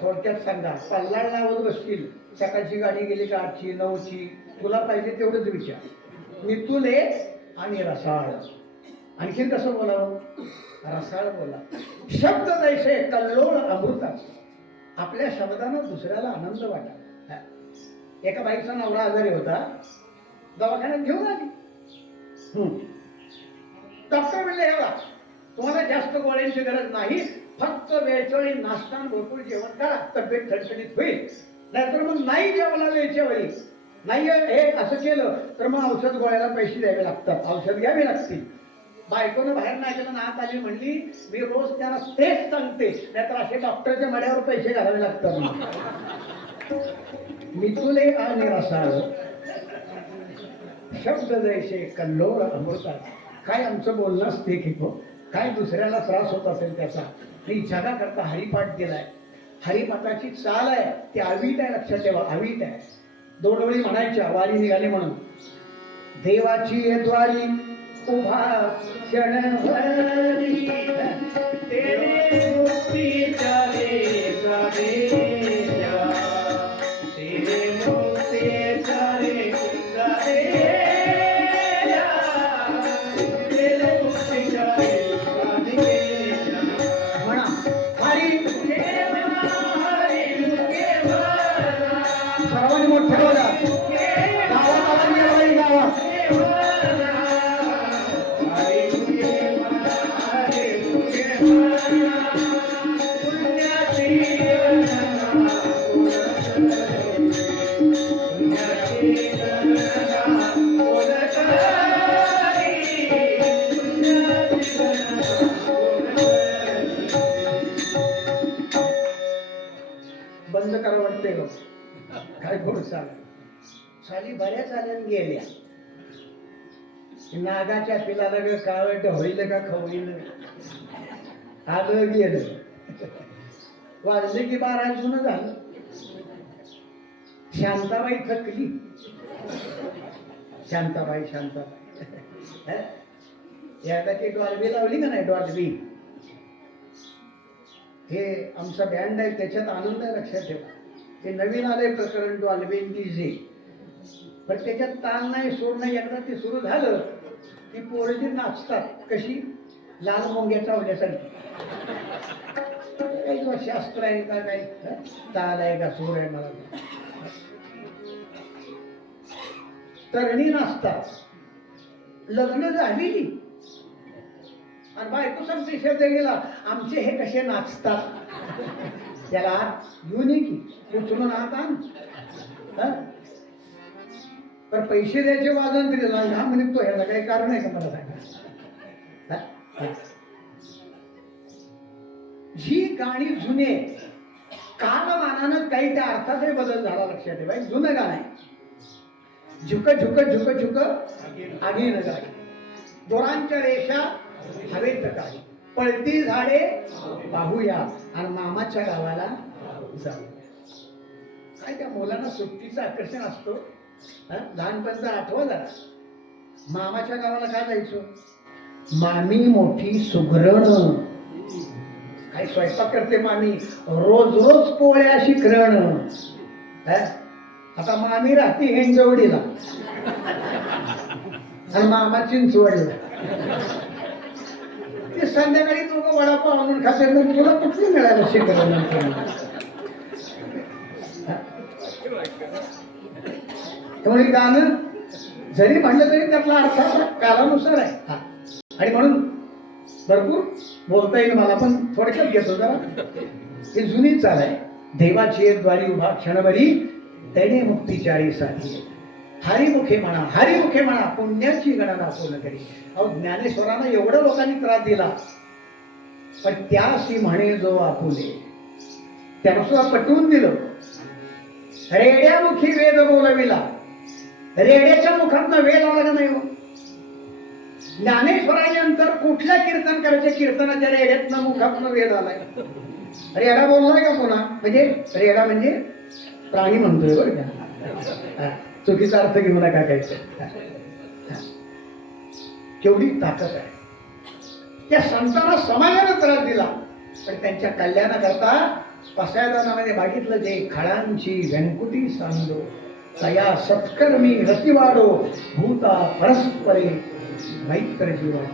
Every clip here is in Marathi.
थोडक्यात सांगा, पल्लाळ लावत बसतील. सकाळची गाडी गेली का 8ची 9ची, तुला पाहिजे तेवढंच विचार. मितुले आणि रसाळ. आणखीन कसं बोलावं? रसाळ बोला. शब्द जैसे कल्लोळ अमृताचे. आपल्या शब्दानं दुसऱ्याला आनंद वाटावा. एका बाईचा नवरा आजारी होता, दवाखान्यात घेऊन आली. डॉक्टर म्हणले, हे तुम्हाला जास्त गोळ्यांची गरज नाही, फक्त वेळच्या नाश्ता भरपूर जेवण करा, तब्येत ठणठणीत होईल. नाहीतर मग नाही जेवला वेळच्या वेळी, नाही हे असं केलं तर मग औषध गोळ्याला पैसे द्यावे लागतात, औषध घ्यावे लागतील. बायकोनं बाहेर नाही गेलं, आत आली, म्हणली मी रोज त्याला तेच सांगते, नाहीतर असे डॉक्टरच्या मड्यावर पैसे घालावे लागतात. मितुले आणि रसाळ शब्द जैसे कल्लोळ अमृताचे. काय आमचं बोलणं असते की काय दुसऱ्याला त्रास होत असेल त्याचा. मी जगा करता हरिपाठ दिलाय. हरिपाठाची चाल आहे ती अवीट आहे, लक्षात ठेवा, अवीट आहे. 2 वेळी म्हणायच्या वारी निघाली म्हणून. देवाची द्वारी उभा क्षणभरी, तेरे मुक्तीच्या रेषा देजा, तेरे मुक्तीच्या रेषा देजा, तेरे मुक्तीच्या रेषा देजा. म्हणा हरी सर्वांनी मोठ्या बोला. बंद करा वाटते ग, काय गोड साली बऱ्याच आल्या गेल्या. नागाच्या पिलाला ग कावट होईल का खवईल, आलं गेलं. वाजले की 12 जुनं झालं. शांताबाई थकली. शांताबाई याला ती डॉल्बी लावली का नाही, डॉल्बी हे आमचा बँड आहे, त्याच्यात आनंद आहे, लक्षात ठेवा. ते नवीन आलंय प्रकरण डॉल्बी डीजे, पण त्याच्यात ताल नाही, सूर नाही. एकदा ते सुरू झालं की पोरजी नाचतात. कशी? लाल मोंग्या चावल्यासारखी. काही शास्त्र आहे का, काही ताल आहे का, सूर आहे, मला तरणी नाचतात. लग्न झालेली आणि बायको सांगते शब्द गेला, आमचे हे कसे नाचतात. त्याला युनिक उचलून हात आण. तर पैसे द्यायचे वाजन तरी हा म्हणतो, ह्याला काही कारण आहे का मला सांगा. जी गाणी जुने कालमानानं काही त्या अर्थाचाही बदल झाला, लक्षात ठेवा. जुनं गाणं आहे. झुक झुक झुक झुक आगीन गाडी, दोरांच्या रेषा हवेत काढी, पळती झाडे पाहूया आणि मामाच्या गावाला जाऊ. काय त्या मुलांना सुट्टीचं आकर्षण असतो. लहानपणचा आठवा जरा. मामाच्या गावाला काय जायचो? मामी मोठी सुगरण. काय स्वयंपाक करते मामी, रोज रोज पोळ्या शिकरण. आता मामी राहते हिंजवडीला आणि मामा चिंचवडीला. ते संध्याकाळी दोघं वडापाव आणून खाते. मग तुला कुठलं मिळालं शिकरण? त्यामुळे गाणं जरी म्हणलं तरी त्यातला अर्थ कालानुसार आहे. आणि म्हणून भरपूर बोलता येईल मला, पण थोडक्यात घेतो जरा. ही जुनी चाल आहे. देवाची द्वारी उभा क्षणभरी, तेने मुक्तीचारी साठी. हरिमुखे म्हणा, हरिमुखे म्हणा, पुण्याची गणना पूर्ण करी. अहो ज्ञानेश्वरांना एवढं लोकांनी त्रास दिला, पण त्याशी म्हणे जो आपुले, त्यानं सुद्धा पटवून दिलं. रेड्यामुखी वेद बोलविला. रेड्याच्या मुखातनं वेद आला का नाही? ज्ञानेश्वरानंतर कुठल्या कीर्तन करायच्या कीर्तनाच्या रेड्यातनं मुखातनं वेद आलाय. रेडा बोललाय का पुन्हा? म्हणजे रेडा म्हणजे प्राणी म्हणतोय बरं का, चुकीचा अर्थ घेऊ नका काय. केवढी ताकद आहे. त्या संतांना समाजाने त्रास दिला, पण त्यांच्या कल्याणाकरता पसायदानामध्ये मागितलं जे खळांची व्यंकुटी सांगो तया सत्कर्मी रतिवाडो भूता परस्परे मैत्र जीवन.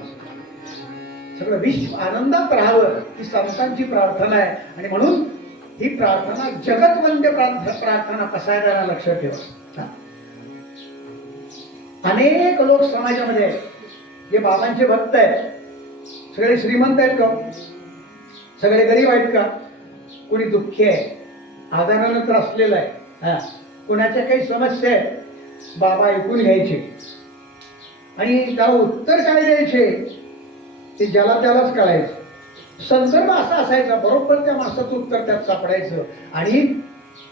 सगळं विश्व आनंदात राहावं ही संतांची प्रार्थना आहे. आणि म्हणून ही प्रार्थना जगतवंद्य प्रार्थना पसायदाना लक्ष ठेवा. अनेक लोक समाजामध्ये आहेत जे बाबांचे भक्त आहेत. सगळे श्रीमंत आहेत का? सगळे गरीब आहेत का? कोणी दुःखी आहे, आजारानं त्रसलेला आहे, कोणाच्या काही समस्या आहेत, बाबा ऐकून घ्यायचे आणि त्याला उत्तर काय द्यायचे ते ज्याला त्यालाच कळायचं. संदर्भ असा असायचा, बरोबर त्या माणसाचं उत्तर त्यात सापडायचं आणि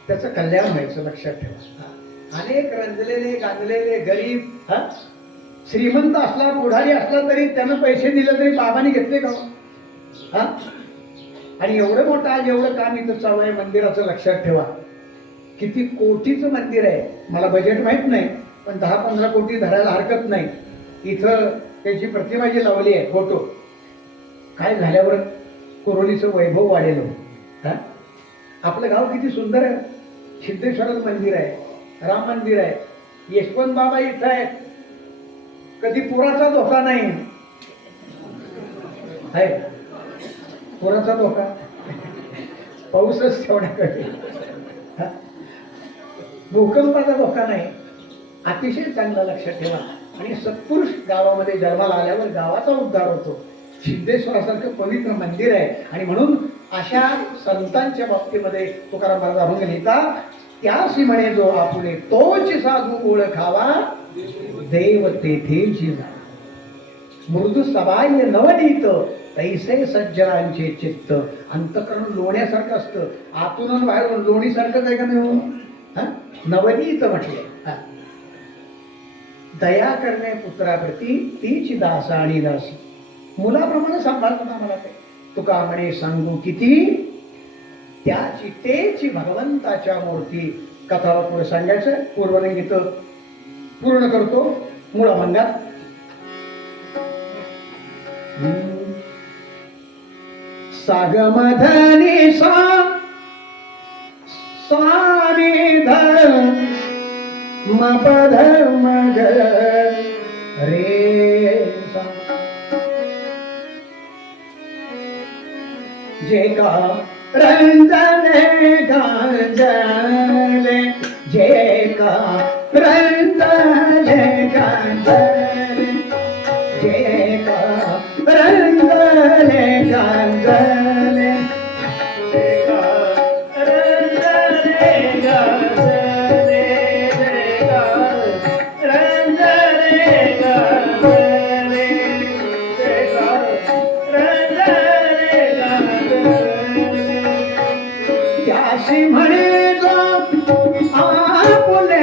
त्याचं कल्याण व्हायचं. लक्षात ठेवा. अनेक रंजलेले गांजलेले गरीब, श्रीमंत असला पुढारी असला तरी त्यानं पैसे दिले तरी बाबांनी घेतले का? आणि एवढं मोठं आज एवढं काम इथं चालू आहे मंदिराचं. लक्षात ठेवा किती कोटीचं मंदिर आहे. मला बजेट माहित नाही पण 10-15 कोटी धरायला हरकत नाही. इथं त्याची प्रतिमा जी लावली आहे फोटो, काय झाल्यावर कोरोलीचं वैभव वाढेल. आपलं गाव किती सुंदर आहे. सिद्धेश्वराचं मंदिर आहे, राम मंदिर आहे, यशवंत बाबा इथं आहेत. कधी पुराचा धोका नाही आहे. पुराचा धोका, पाऊसच तेवढा कधी, भूकंपाचा धोका नाही. अतिशय चांगला लक्षात ठेवा. आणि सत्पुरुष गावामध्ये जन्माला आल्यावर गावाचा उद्धार होतो. सिद्धेश्वरासारखं पवित्र मंदिर आहे. आणि म्हणून अशा संतांच्या बाबतीमध्ये तुकाराम महाराज अभंग लिहितात, त्यासी म्हणे जो आपुले तोच साधू ओळखावा देव तेथेची जा. मृदू सबाह्य नवनीत तैसे सज्जनांचे चित्त. अंतकरण लोण्यासारखं असतं, आतून बाहेरून लोणीसारखंच आहे का नाही? नवनीत म्हटले. दया करणे पुत्राप्रती तीच दास आणि दासी. मुलाप्रमाणे सांभाळतो ना मला ते. तुका म्हणे सांगू किती त्याची तेची भगवंताच्या मूर्ती. कथाला पुढे सांगायचं, पूर्वरंगीत पूर्ण करतो मूळ अभंगात. सागमधनी सा सानिध मपध मग रे सा. जे का रंजने गांजले, जे का रंजने गांजले, जे का रंजने गांजले, जे का रंजने गांजले, जे का रंजने गांजले, जे का रंजने गांजले. त्याशी म्हणे जो आपुले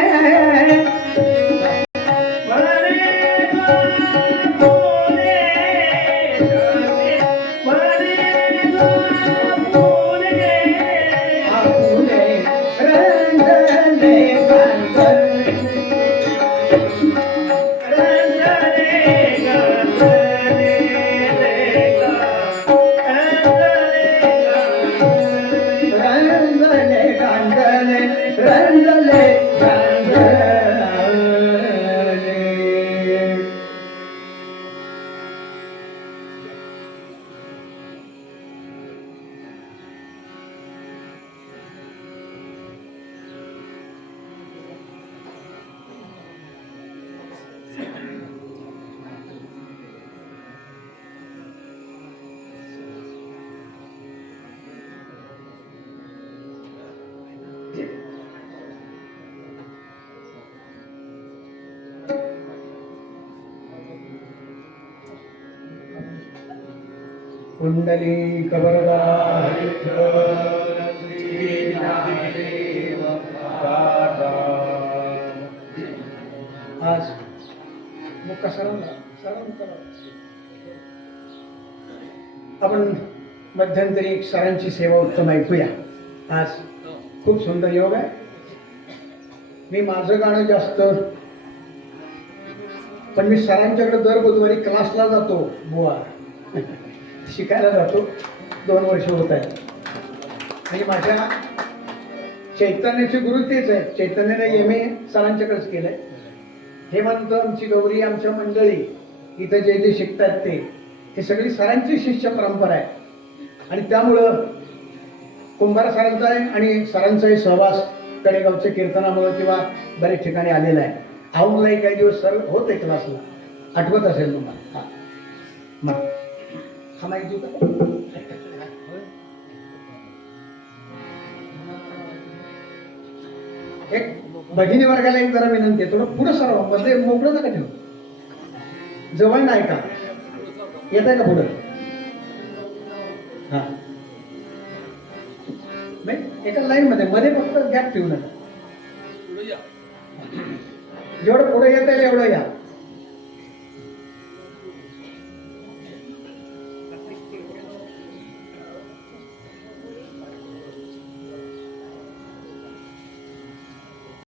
कुंडली कबरदा आज मुख आपण मध्यंतरी एक सरांची सेवा उत्तम ऐकूया. आज खूप सुंदर योग आहे. मी माझं गाणं जास्त, पण मी सरांच्याकडे दर बुधवारी क्लासला जातो, बुवा शिकायला जातो. 2 वर्ष होत आहेत. आणि माझ्या चैतन्याचे गुरु तेच आहेत. चैतन्याने MA सरांच्याकडेच केलंय. हेमंत, आमची गौरी, आमच्या मंडळी इथं जे जे शिकतात ते सगळी सरांची शिष्य परंपरा आहे. आणि त्यामुळं कुंभार सरांचा आहे आणि सरांचाही सहवास कडेगावच्या कीर्तनामुळे किंवा बऱ्याच ठिकाणी आलेला आहे. औंधलाही काही दिवस सर होते क्लासला, आठवत असेल तुम्हाला. मग हा माहिती देऊ का? एक भगिनी वर्गाला एक जरा विनंती आहे, थोडं पुढं सर मध्ये मोकळं नका ठेवू. जवळ नाही का? येत आहे का पुढं? हा, नाही एका लाईन मध्ये फक्त गॅप ठेवू नका. जेवढं पुढे येत आहे एवढं या.